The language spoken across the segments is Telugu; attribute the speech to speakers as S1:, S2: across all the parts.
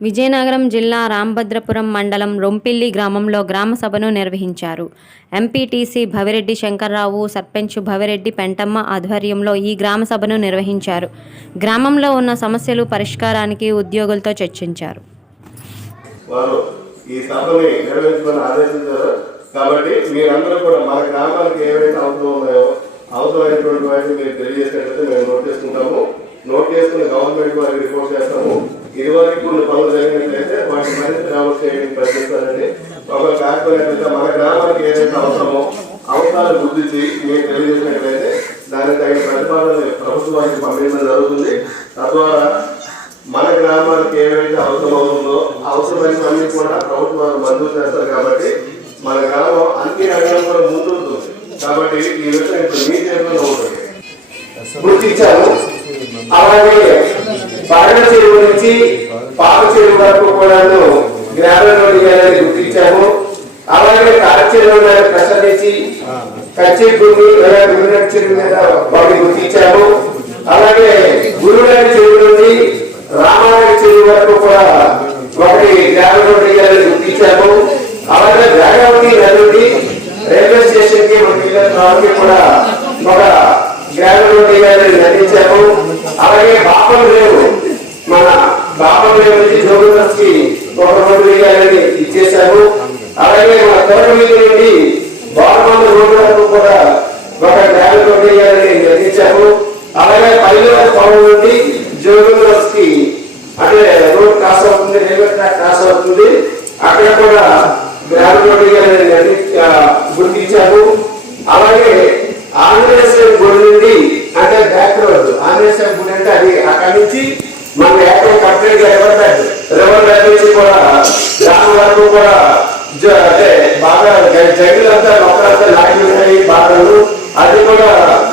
S1: విజయనగరం జిల్లా రాంభద్రపురం మండలం రొంపిల్లి గ్రామంలో గ్రామ సభను నిర్వహించారు. ఎంపీటీసీ భవిరెడ్డి శంకర్రావు సర్పంచ్ భవిరెడ్డి పెంటమ్మ ఆధ్వర్యంలో ఈ గ్రామ సభను నిర్వహించారు. గ్రామంలో ఉన్న సమస్యలు పరిష్కారానికి ఉద్యోగులతో చర్చించారు.
S2: వారు ఈ సభని నిర్వహించమని ఆదేశించారు కాబట్టి మీరందరూ కూడా మన గ్రామానికి ఏవైతే అవసరం ఉన్నాయో అవసరమైనటువంటి వాటిని మీరు తెలియజేసినట్లయితే మేము నోట్ చేసుకుంటాము. నోట్ చేసుకుని గవర్నమెంట్ వారికి రిపోర్ట్ చేస్తాము. ఇదివరకు కొన్ని పనులు జరిగినట్లయితే వాటి మరింత డెవలప్ చేయడానికి ప్రయత్నిస్తారండి. ఒక కాకపోయినట్లయితే మన గ్రామానికి ఏదైతే అవసరమో అవసరాలు గుర్తించి మీరు తెలియజేసినట్లయితే దానికి తగిన ప్రతిపాదన ప్రభుత్వానికి పంపించడం జరుగుతుంది. తద్వారా మన గ్రామానికి ఏవైతే అవసరం అవుతుందో అవసరమైన అన్ని కూడా ప్రభుత్వాలు మంజూరు చేస్తారు కాబట్టి మన గ్రామం అన్ని రంగాలు కూడా ముందుంటుంది. కాబట్టి ఈ విషయం ఇప్పుడు మీ చేతిలో ఉంటుంది.
S3: గుర్తించాము అలాగే బారణ చెరువు నుంచి పాప చెరువు వరకు కూడా గ్రామంలో వేయాలని గుర్తించాము. అలాగే కార చెరువు మీద ప్రసరించి కచ్చే గురు గురునాథ చెరువు మీద వాటిని గుర్తించాము. అలాగే గురునాథ చెరువు నుండి రామాయణ చెరువు వరకు కూడా ఒకటి గ్రామంలో వేయాలని గుర్తించాము. అలాగే వేగవతి నది రైల్వే స్టేషన్కి ఒక కూడా ఒక గ్రామంలో గారిని నటించాము అలాగే బాపం రేవు మన బాపం రేవు నుంచి జోగులస్కి ఒక రోడ్డు వేయాలని అలాగే మన తోట మీద నుండి బాలమంద రోడ్డు వరకు కూడా ఒక గ్రామంలో గారిని నిర్ణయించాము అలాగే పల్లె పొలం నుండి జోగులస్ అంటే రోడ్ క్రాస్ అవుతుంది రైల్వే ట్రాక్ క్రాస్ అవుతుంది. అక్కడ కూడా గ్రామ వేయాలని నిర్ణయి గుర్తించాము అలాగే జ- అంటే బాగా జ- అంతా మొక్కలంతా లాగి ఉన్నాయి బాధలు. అది కూడా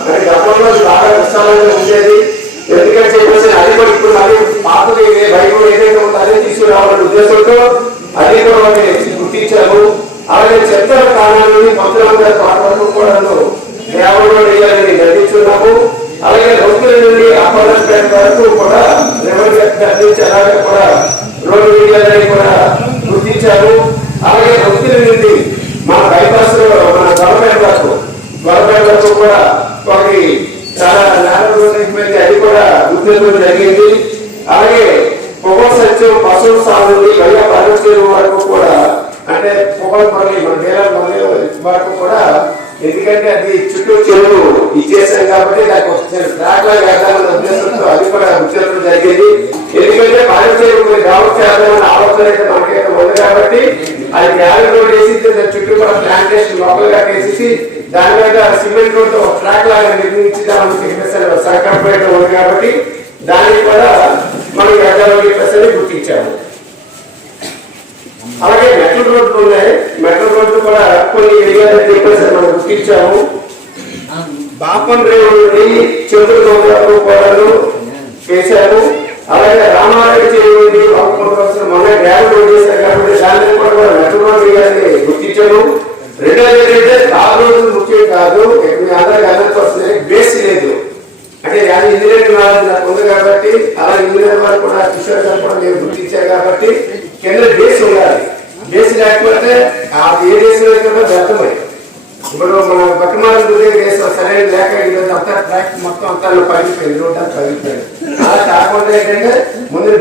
S3: మరి గతంలో బాగా విశాలంగా ఉండేది. ఎందుకంటే అది కూడా ఇప్పుడు మళ్ళీ పాతది బైబుల్ ఏదైతే ఉందో అదే తీసుకురావాలనే ఉద్దేశంతో అది కూడా వాటిని గుర్తించాము. అలాగే చెత్త కాలాలని పంతొమ్మిది వందల కూడా దేవుడు వేయాలని నిర్ణయించున్నాము అలాగే రోజుల నుండి అప్పలపేట వరకు కూడా రెవెన్యూ నుంచి కూడా రోడ్డు వేయాలని కూడా గుర్తించాము అలాగే రోడ్ల నుండి మన బైపాస్లో మన గవర్నమెంట్ వరకు గవర్నమెంట్ కూడా ఒకటి చాలా నేల అది కూడా గుర్తించడం జరిగింది. అలాగే పొగ సత్యం పశువుల సాగు నుండి వయ్య వరకు కూడా అంటే పొగలు మళ్ళీ మన నేల మళ్ళీ వరకు కూడా ఎందుకంటే అది చుట్టూ చెరువు ఇచ్చేసాం కాబట్టి దానికి ఒక ట్రాక్ ఉద్దేశంతో అది కూడా గుర్తించడం జరిగింది. ఎందుకంటే పారిశ్రామిక డెవలప్ చేద్దామన్న ఆలోచన అయితే మనకైతే ఉంది కాబట్టి అది గ్యాలరీ రోడ్ వేసి చుట్టూ కూడా ప్లాంటేషన్ లోపల కట్టేసి దాని మీద సిమెంట్ రోడ్డు ట్రాక్ లాగా నిర్మించుదామని చెప్పేసి సంకల్పం ఉంది కాబట్టి దానికి కూడా మనం వేద్దామని చెప్పేసి గుర్తించాము అలాగే మెట్రో రోడ్లు ఉన్నాయి. మెట్రో రోడ్లు కూడా కొన్ని వేయాలని చెప్పేసి మనం గుర్తించాము. బాపన్ రేవు నుండి చంద్రుడు వరకు కూడా చేశాము అలాగే రామారెడ్డి కాదు మీ అందరికి అందరికి వస్తుంది బేసి లేదు. అంటే అది ఇంజనీరింగ్ నాలెడ్జ్ నాకు ఉంది కాబట్టి అలా ఇంజనీరింగ్ వారు కూడా కిషోర్ గారు కూడా నేను గుర్తించారు కాబట్టి కింద బేస్ ఉండాలి. బేస్ లేకపోతే ఆ ఏ దేశం కూడా వ్యర్థమై. ఇప్పుడు మన బట్టమాల దేశం సరైన లేక ఈరోజు అంతా ట్రాక్ మొత్తం అంతా పగిలిపోయింది రోడ్ అంతా పగిలిపోయింది. అలా కాకుండా ఏంటంటే ముందు